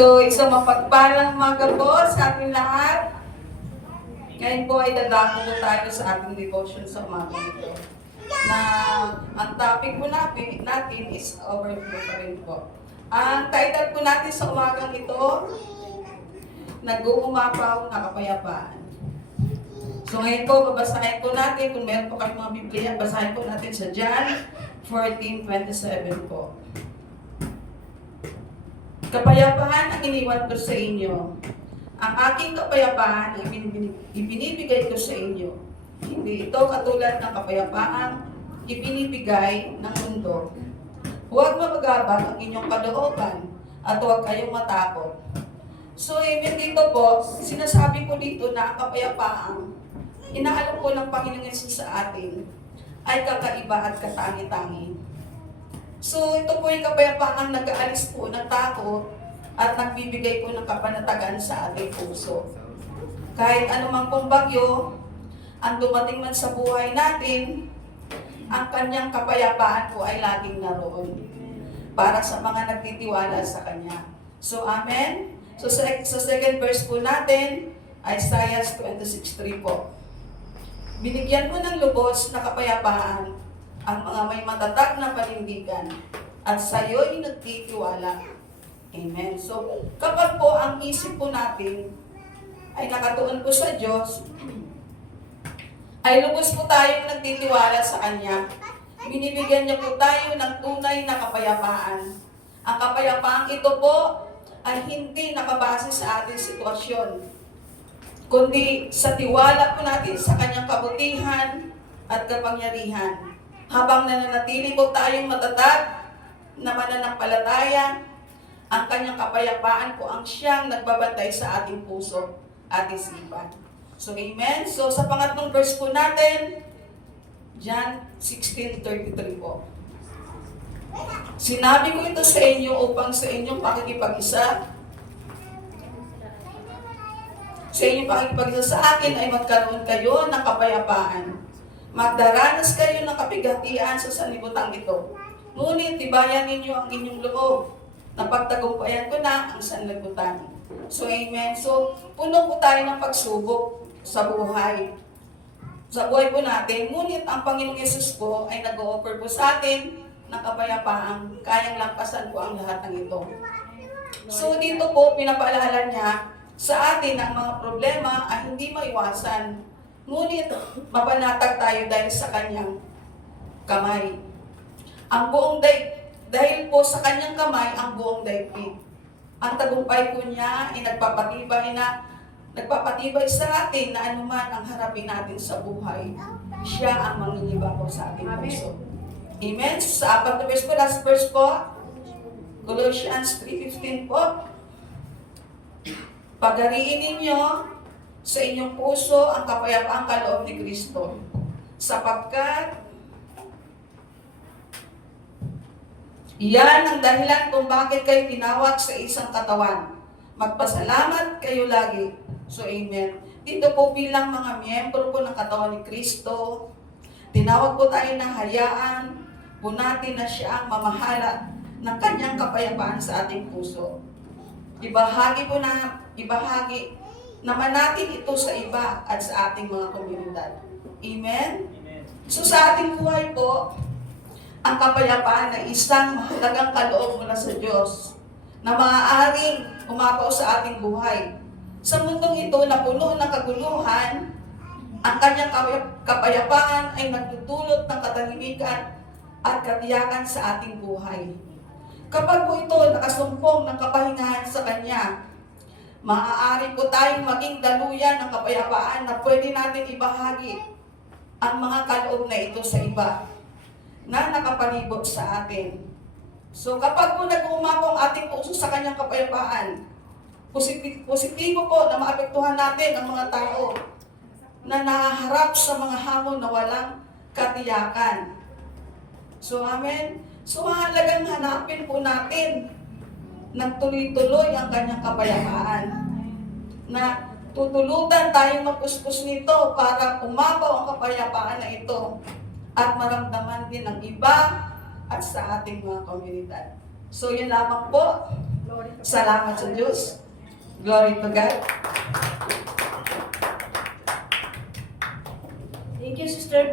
So, isang mapagpalang umaga po sa ating lahat. Ngayon po ay dadako po tayo sa ating devotion sa umaga ito. Na ang topic po natin is overflow pa rin po. Ang title po natin sa umagang ito, Nag-uumapaw na kapayapaan. So ngayon po, babasahin po natin, kung meron po kayong mga Biblia, basahin po natin sa John 14:27 po. Kapayapaan ang iniwan ko sa inyo. Ang aking kapayapaan ay ibinibigay ko sa inyo. Hindi ito katulad ng kapayapaang ibinibigay ng mundo. Huwag mapagabag ang inyong kalooban at huwag kayong matakot. So, even dito po, sinasabi ko dito na ang kapayapaang inaalok po ng Panginoon Yesus sa atin ay kakaiba at katangi-tangi. So, ito po yung kapayapaang nag-aalis po ng takot at nagbibigay po ng kapanatagan sa ating puso. Kahit anumang pong bagyo, ang dumating man sa buhay natin, ang kanyang kapayapaan po ay laging naroon para sa mga nagtitiwala sa kanya. So, amen? So, sa second verse po natin, Isaiah 26:3 po. Binigyan mo ng lubos na kapayapaan ang mga may matatag na panindigan at sa'yo'y nagtitiwala. Amen. So, kapag po ang isip po natin ay nakatuon po sa Diyos, ay lubos po tayong nagtitiwala sa Kanya. Binibigyan niya po tayo ng tunay na kapayapaan. Ang kapayapaang ito po ay hindi nakabase sa ating sitwasyon, kundi sa tiwala po natin sa Kanyang kabutihan at kapangyarihan. Habang nananatili po tayong matatag na mananampalataya, ang Kanyang kapayapaan po ang siyang nagbabantay sa ating puso at isipan. So, amen. So, sa pangatlong verse po natin, John 16:33 po. Sinabi ko ito sa inyo upang sa inyong pakikipag-isa, sa akin ay magkaroon kayo ng kapayapaan. Magdaranas kayo ng kapighatian sa sanlibutan ito. Ngunit tibayan ninyo ang inyong loob na pagtagumpayan ko na ang sanlibutan. So, amen. So, puno po tayo ng pagsubok sa buhay. Sa buhay po natin. Ngunit ang Panginoong Yesus po ay nag-o-offer po sa atin ng kapayapaang kayang lampasan po ang lahat ng ito. So, dito po pinapaalala niya sa atin ang mga problema ay hindi maiwasan. Ngunit, mapanatag tayo dahil sa Kanyang kamay. Dahil po sa Kanyang kamay, ang buong daigdig. Ang tagumpay po niya ay nagpapatibay sa atin na anuman ang harapin natin sa buhay. Siya ang mangingibabaw sa ating puso. Amen? Sa apat na verse po, last verse po, Colossians 3:15 po. Pagariin ninyo sa inyong puso ang kapayapaang kaloob ni Kristo, sapagkat iyan ang dahilan kung bakit kayo tinawag sa isang katawan. Magpasalamat kayo lagi. So, amen. Dito po bilang mga miyembro po ng katawan ni Kristo, tinawag po tayo na hayaan po natin na siya ang mamahala ng kanyang kapayapaan sa ating puso. Ibahagi naman natin ito sa iba at sa ating mga komunidad. Amen? So sa ating buhay po, ang kapayapaan ay isang mahalagang kaloob mula sa Diyos na maaaring umapaw sa ating buhay. Sa mundong ito na puno ng kaguluhan, ang kanyang kapayapaan ay nagdudulot ng katahimikan at katiyakan sa ating buhay. Kapag po ito nakasumpong ng kapahingahan sa Kanya, maaari po tayong maging daluyan ng kapayapaan na pwede natin ibahagi ang mga kaloob na ito sa iba na nakapalibot sa atin. So kapag po nag-uumapaw ang ating puso sa Kanyang kapayapaan, positibo po na maapektuhan natin ang mga tao na nahaharap sa mga hamon na walang katiyakan. So, amen? So, mahalagang hanapin po natin ng tuloy-tuloy ang Kanyang kapayapaan. Na tutulutan tayong mapuspos nito para umapaw ang kapayapaan na ito at maramdaman din ng iba at sa ating mga komunidad. So, yun lamang po. Salamat sa Diyos. Glory to God. Thank you, Sister